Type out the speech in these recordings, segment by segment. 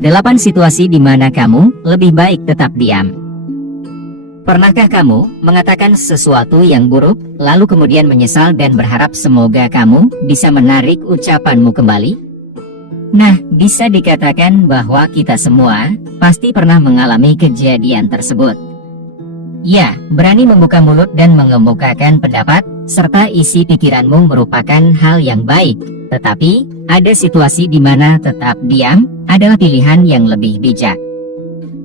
8 situasi di mana kamu lebih baik tetap diam. Pernahkah kamu mengatakan sesuatu yang buruk, lalu kemudian menyesal dan berharap semoga kamu bisa menarik ucapanmu kembali? Nah, bisa dikatakan bahwa kita semua pasti pernah mengalami kejadian tersebut. Ya, berani membuka mulut dan mengemukakan pendapat, serta isi pikiranmu merupakan hal yang baik. Tetapi, ada situasi di mana tetap diam adalah pilihan yang lebih bijak.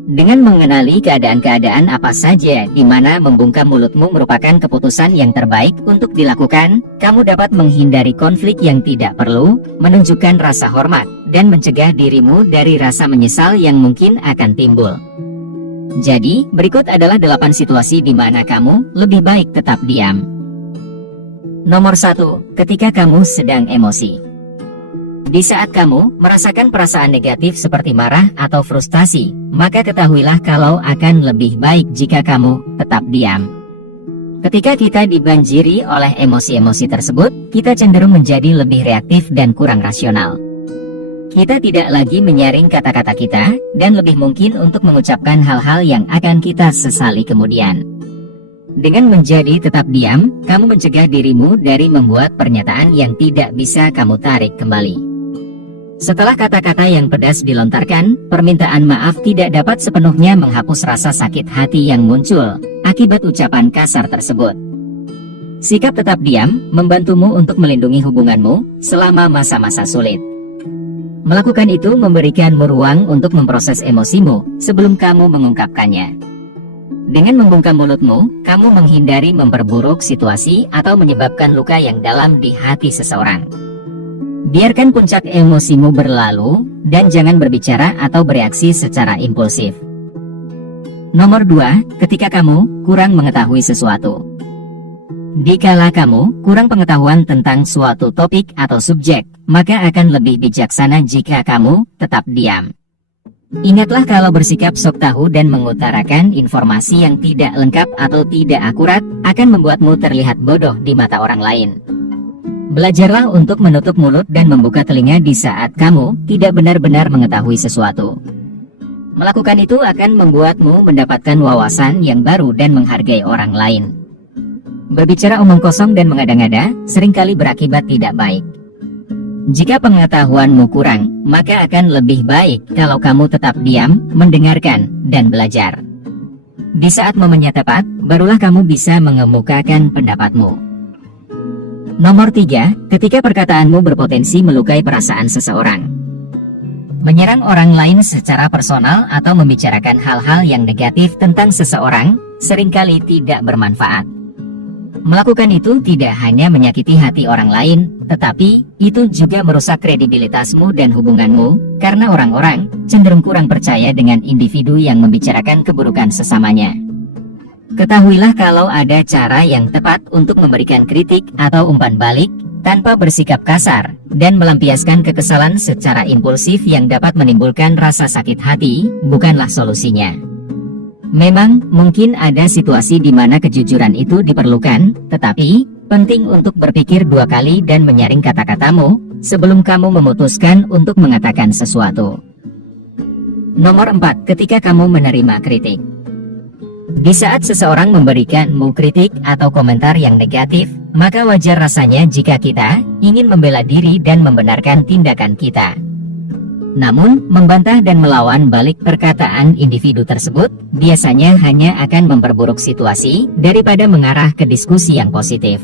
Dengan mengenali keadaan-keadaan apa saja di mana membungkam mulutmu merupakan keputusan yang terbaik untuk dilakukan, kamu dapat menghindari konflik yang tidak perlu, menunjukkan rasa hormat, dan mencegah dirimu dari rasa menyesal yang mungkin akan timbul. Jadi, berikut adalah 8 situasi di mana kamu lebih baik tetap diam. Nomor 1. Ketika kamu sedang emosi. Di saat kamu merasakan perasaan negatif seperti marah atau frustasi, maka ketahuilah kalau akan lebih baik jika kamu tetap diam. Ketika kita dibanjiri oleh emosi-emosi tersebut, kita cenderung menjadi lebih reaktif dan kurang rasional. Kita tidak lagi menyaring kata-kata kita, dan lebih mungkin untuk mengucapkan hal-hal yang akan kita sesali kemudian. Dengan menjadi tetap diam, kamu mencegah dirimu dari membuat pernyataan yang tidak bisa kamu tarik kembali. Setelah kata-kata yang pedas dilontarkan, permintaan maaf tidak dapat sepenuhnya menghapus rasa sakit hati yang muncul akibat ucapan kasar tersebut. Sikap tetap diam membantumu untuk melindungi hubunganmu selama masa-masa sulit. Melakukan itu memberikanmu ruang untuk memproses emosimu sebelum kamu mengungkapkannya. Dengan membungkam mulutmu, kamu menghindari memperburuk situasi atau menyebabkan luka yang dalam di hati seseorang. Biarkan puncak emosimu berlalu, dan jangan berbicara atau bereaksi secara impulsif. Nomor 2. Ketika kamu kurang mengetahui sesuatu. Dikala kamu kurang pengetahuan tentang suatu topik atau subjek, maka akan lebih bijaksana jika kamu tetap diam. Ingatlah kalau bersikap sok tahu dan mengutarakan informasi yang tidak lengkap atau tidak akurat akan membuatmu terlihat bodoh di mata orang lain. Belajarlah untuk menutup mulut dan membuka telinga di saat kamu tidak benar-benar mengetahui sesuatu. Melakukan itu akan membuatmu mendapatkan wawasan yang baru dan menghargai orang lain. Berbicara omong kosong dan mengada-ngada seringkali berakibat tidak baik. Jika pengetahuanmu kurang, maka akan lebih baik kalau kamu tetap diam, mendengarkan, dan belajar. Di saat momennya tepat, barulah kamu bisa mengemukakan pendapatmu. Nomor 3. Ketika perkataanmu berpotensi melukai perasaan seseorang. Menyerang orang lain secara personal atau membicarakan hal-hal yang negatif tentang seseorang seringkali tidak bermanfaat. Melakukan itu tidak hanya menyakiti hati orang lain, tetapi itu juga merusak kredibilitasmu dan hubunganmu, karena orang-orang cenderung kurang percaya dengan individu yang membicarakan keburukan sesamanya. Ketahuilah kalau ada cara yang tepat untuk memberikan kritik atau umpan balik, tanpa bersikap kasar, dan melampiaskan kekesalan secara impulsif yang dapat menimbulkan rasa sakit hati, bukanlah solusinya. Memang, mungkin ada situasi di mana kejujuran itu diperlukan, tetapi penting untuk berpikir 2 kali dan menyaring kata-katamu sebelum kamu memutuskan untuk mengatakan sesuatu. Nomor 4. Ketika kamu menerima kritik. Di saat seseorang memberikanmu kritik atau komentar yang negatif, maka wajar rasanya jika kita ingin membela diri dan membenarkan tindakan kita. Namun, membantah dan melawan balik perkataan individu tersebut biasanya hanya akan memperburuk situasi daripada mengarah ke diskusi yang positif.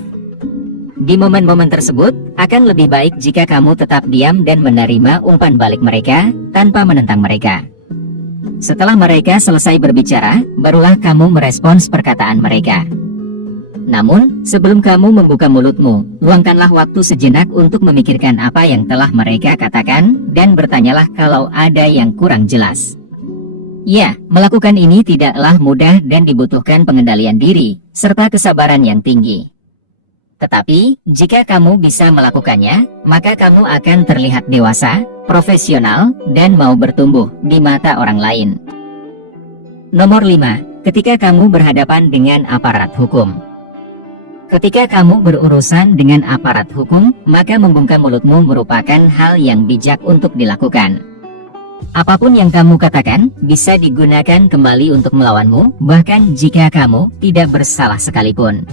Di momen-momen tersebut, akan lebih baik jika kamu tetap diam dan menerima umpan balik mereka tanpa menentang mereka. Setelah mereka selesai berbicara, barulah kamu merespons perkataan mereka. Namun, sebelum kamu membuka mulutmu, luangkanlah waktu sejenak untuk memikirkan apa yang telah mereka katakan, dan bertanyalah kalau ada yang kurang jelas. Ya, melakukan ini tidaklah mudah dan dibutuhkan pengendalian diri, serta kesabaran yang tinggi. Tetapi, jika kamu bisa melakukannya, maka kamu akan terlihat dewasa, profesional, dan mau bertumbuh di mata orang lain. Nomor 5. Ketika kamu berhadapan dengan aparat hukum. Ketika kamu berurusan dengan aparat hukum, maka membungkam mulutmu merupakan hal yang bijak untuk dilakukan. Apapun yang kamu katakan bisa digunakan kembali untuk melawanmu, bahkan jika kamu tidak bersalah sekalipun.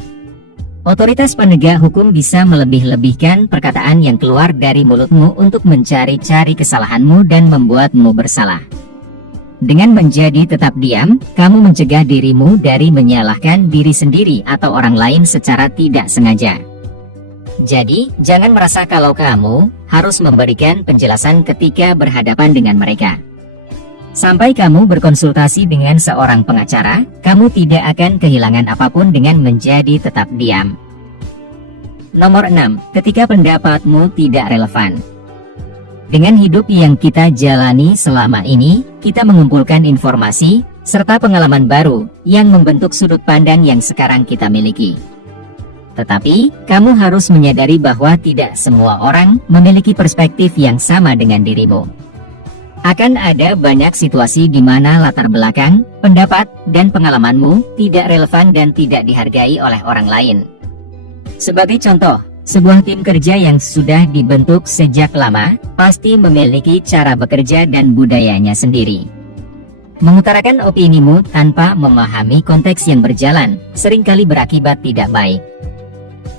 Otoritas penegak hukum bisa melebih-lebihkan perkataan yang keluar dari mulutmu untuk mencari-cari kesalahanmu dan membuatmu bersalah. Dengan menjadi tetap diam, kamu mencegah dirimu dari menyalahkan diri sendiri atau orang lain secara tidak sengaja. Jadi, jangan merasa kalau kamu harus memberikan penjelasan ketika berhadapan dengan mereka. Sampai kamu berkonsultasi dengan seorang pengacara, kamu tidak akan kehilangan apapun dengan menjadi tetap diam. Nomor 6. Ketika pendapatmu tidak relevan. Dengan hidup yang kita jalani selama ini, kita mengumpulkan informasi serta pengalaman baru yang membentuk sudut pandang yang sekarang kita miliki. Tetapi, kamu harus menyadari bahwa tidak semua orang memiliki perspektif yang sama dengan dirimu. Akan ada banyak situasi di mana latar belakang, pendapat, dan pengalamanmu tidak relevan dan tidak dihargai oleh orang lain. Sebagai contoh, sebuah tim kerja yang sudah dibentuk sejak lama, pasti memiliki cara bekerja dan budayanya sendiri. Mengutarakan opinimu tanpa memahami konteks yang berjalan, seringkali berakibat tidak baik.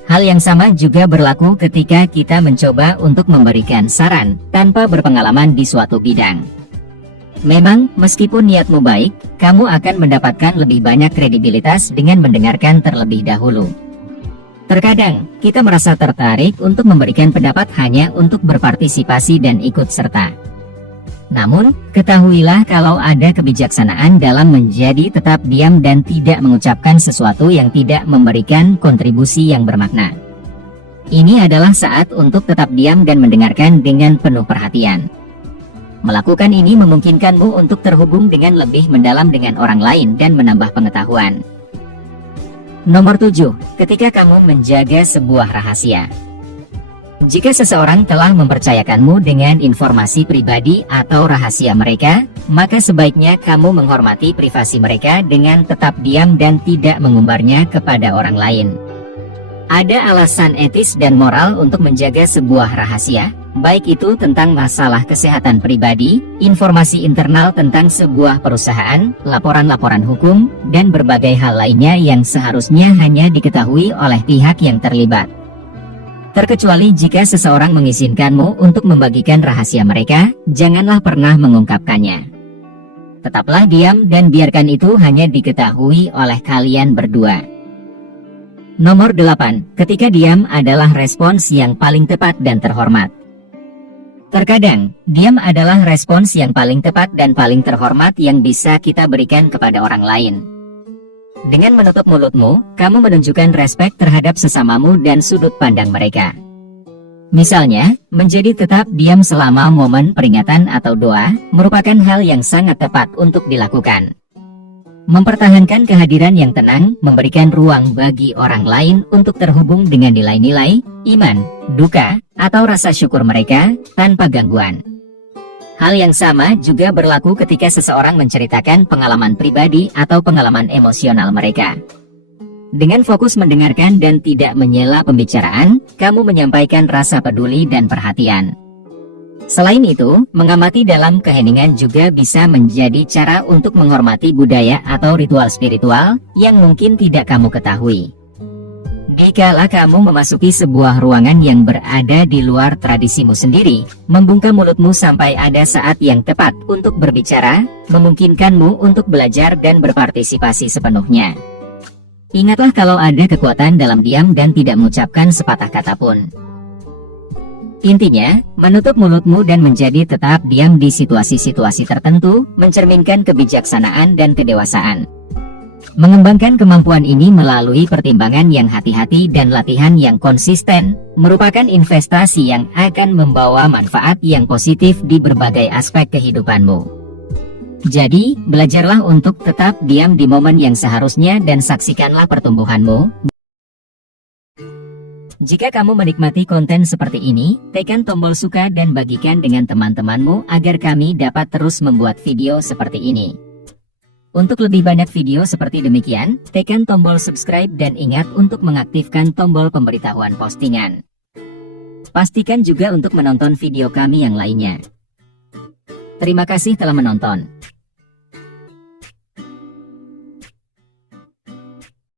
Hal yang sama juga berlaku ketika kita mencoba untuk memberikan saran tanpa berpengalaman di suatu bidang. Memang, meskipun niatmu baik, kamu akan mendapatkan lebih banyak kredibilitas dengan mendengarkan terlebih dahulu. Terkadang, kita merasa tertarik untuk memberikan pendapat hanya untuk berpartisipasi dan ikut serta. Namun, ketahuilah kalau ada kebijaksanaan dalam menjadi tetap diam dan tidak mengucapkan sesuatu yang tidak memberikan kontribusi yang bermakna. Ini adalah saat untuk tetap diam dan mendengarkan dengan penuh perhatian. Melakukan ini memungkinkanmu untuk terhubung dengan lebih mendalam dengan orang lain dan menambah pengetahuan. Nomor 7. Ketika kamu menjaga sebuah rahasia. Jika seseorang telah mempercayakanmu dengan informasi pribadi atau rahasia mereka, maka sebaiknya kamu menghormati privasi mereka dengan tetap diam dan tidak mengumbarnya kepada orang lain. Ada alasan etis dan moral untuk menjaga sebuah rahasia, baik itu tentang masalah kesehatan pribadi, informasi internal tentang sebuah perusahaan, laporan-laporan hukum, dan berbagai hal lainnya yang seharusnya hanya diketahui oleh pihak yang terlibat. Terkecuali jika seseorang mengizinkanmu untuk membagikan rahasia mereka, janganlah pernah mengungkapkannya. Tetaplah diam dan biarkan itu hanya diketahui oleh kalian berdua. Nomor 8. Ketika diam adalah respons yang paling tepat dan terhormat. Terkadang, diam adalah respons yang paling tepat dan paling terhormat yang bisa kita berikan kepada orang lain. Dengan menutup mulutmu, kamu menunjukkan respek terhadap sesamamu dan sudut pandang mereka. Misalnya, menjadi tetap diam selama momen peringatan atau doa, merupakan hal yang sangat tepat untuk dilakukan. Mempertahankan kehadiran yang tenang, memberikan ruang bagi orang lain untuk terhubung dengan nilai-nilai, iman, duka, atau rasa syukur mereka, tanpa gangguan. Hal yang sama juga berlaku ketika seseorang menceritakan pengalaman pribadi atau pengalaman emosional mereka. Dengan fokus mendengarkan dan tidak menyela pembicaraan, kamu menyampaikan rasa peduli dan perhatian. Selain itu, mengamati dalam keheningan juga bisa menjadi cara untuk menghormati budaya atau ritual spiritual yang mungkin tidak kamu ketahui. Dikala kamu memasuki sebuah ruangan yang berada di luar tradisimu sendiri, membuka mulutmu sampai ada saat yang tepat untuk berbicara, memungkinkanmu untuk belajar dan berpartisipasi sepenuhnya. Ingatlah kalau ada kekuatan dalam diam dan tidak mengucapkan sepatah kata pun. Intinya, menutup mulutmu dan menjadi tetap diam di situasi-situasi tertentu, mencerminkan kebijaksanaan dan kedewasaan. Mengembangkan kemampuan ini melalui pertimbangan yang hati-hati dan latihan yang konsisten, merupakan investasi yang akan membawa manfaat yang positif di berbagai aspek kehidupanmu. Jadi, belajarlah untuk tetap diam di momen yang seharusnya dan saksikanlah pertumbuhanmu. Jika kamu menikmati konten seperti ini, tekan tombol suka dan bagikan dengan teman-temanmu agar kami dapat terus membuat video seperti ini. Untuk lebih banyak video seperti demikian, tekan tombol subscribe dan ingat untuk mengaktifkan tombol pemberitahuan postingan. Pastikan juga untuk menonton video kami yang lainnya. Terima kasih telah menonton.